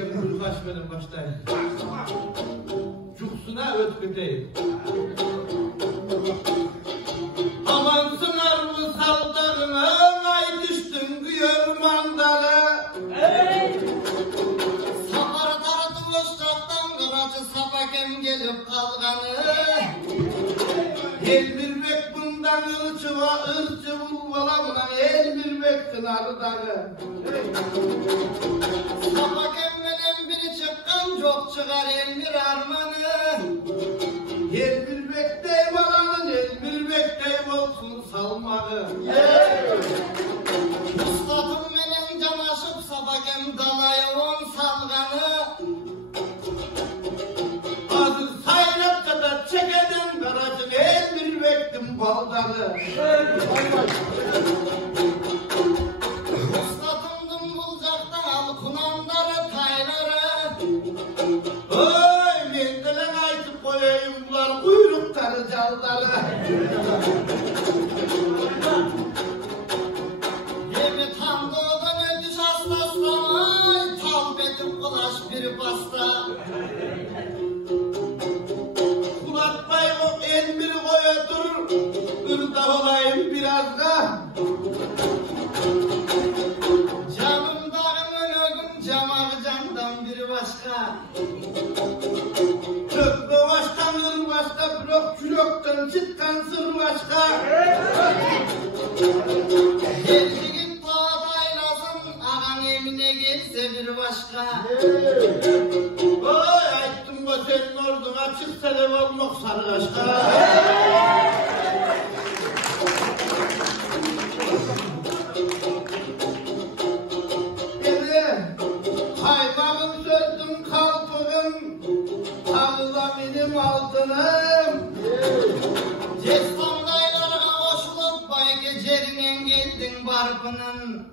Gönül kaç benim baştayım. Cuksuna ötküteyim. Aman sınar mı saldırına, ay düştün güyor mandalı. Sapar tartı boşluktan kıracı sapakem gelip kalganı. El bilmek bundan ırçıva, ırçı bulvalamdan el bilmektin arıdanı. Sapakem benim biri çıkkan çok çıkar el bir armanı. El bilmekteyim alanın, el bilmekteyim olsun salmağı. Mustatım benim canaşıp sapakem dalaya on salganı. Adı saylap kadar çekeden karacın el bilmektim baldalı. Mustatımdım bulacaktan al kunanları tayları. Oy mendelen aytıp koyayım bular kuyrukları caldalı. Yemi tam doğdan ödüş hastasına talbetim kulaş bir pasta. Kulatmayı o el bir koya durur, ırda olayım biraz da. Canım dağım ölüyorum camağı candan biri başka. Kökbe başkan ır başka, blok küloktan çıkan sır başka. Geldi git dağdaylasın, ağam emine gelse bir başka. Oy ayttım bu senin orduna çık selam olmak sarı aşka. Kaymağım sözdüm kalpığım, ağla benim altınım. Cestamdaylara hoşlup bay gecerinen geldin barkının.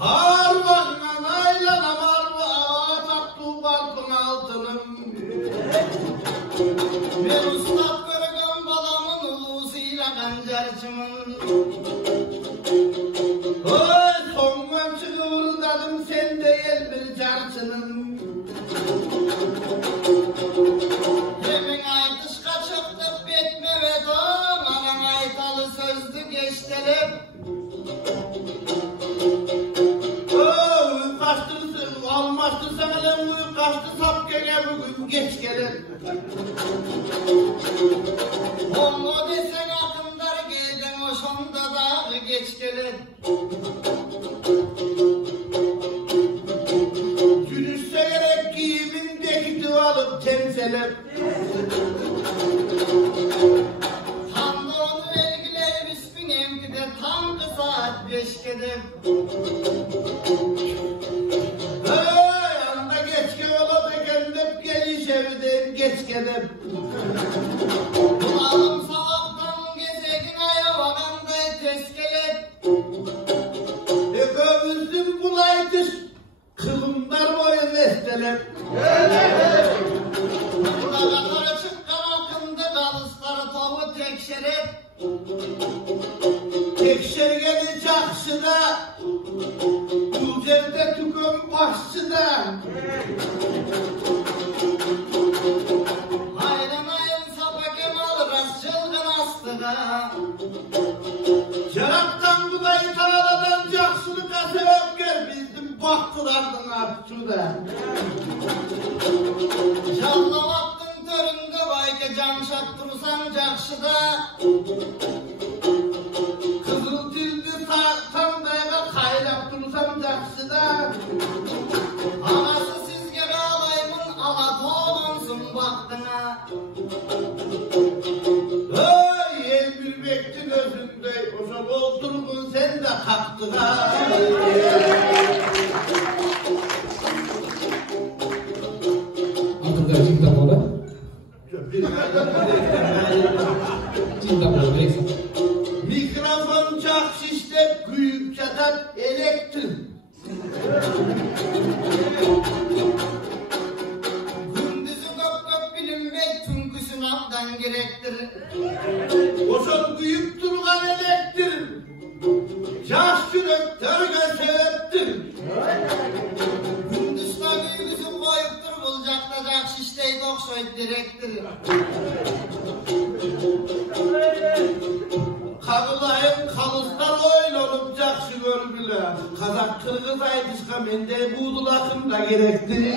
Harmanla naylanam arva ağa taktı barkın altınım. Ben ustat görgüm balamın ulusuyla kancarcımın. Oy sonman çıkıvırdadım sen değil bir carçının. Yemin aytış kaçıktık betme ve doğum ağam aytalı sözlü geçtelip. Oy kaçtı almaçtı sana uyu kaçtı sap gene bugün geç gelir. Olma desen akımlar gelden hoşumda dağı geç gelir. Gülüşse gerek giyimindeki duvalıp temselep. Tam da onu vergiler üstün emkide tam saat 5 gelip. Hey anda geç gel ola da kendip geliş evden geç gelip. Bulalım salaktan gezegin aya vakanday teskelep. Göğüzüm bulaydır kılımlar boyu nestelep. Kulakları çıkkar akımdı kalısları tovu tekşerip. Tekşergeni çakşıda, Gülcer'de tüküm başçıda. Hayran ayın sapakem alırız çılgın astıda. Ceraptan budayı tağladan caksılıka sebep gel bizim baktılardın artıda. Canlamaktın töründe bayke camşat dursan cakşıda. Kızıl dildi tam dayaga kaylap dursam cakşıda. Anası sizge ağlayımın ala doğunsun baktına. Hey el bilmektin özünde koşa doldurgun sen de kalktına. Atıklar cinta bola. Cinta bola neyse. Mikrofon çak şişlep büyük çatar elektrik. Gündüzü kop bilinmek tüm sınavdan gerektir. Koşun büyük durgan elektrik. Yaş yürektörge sebeptir. koy direktir. Kabılayım kalıstlar oylolup cakşı gör bile. Kazak kırgız aytışka mende buğdul akım da gerektir.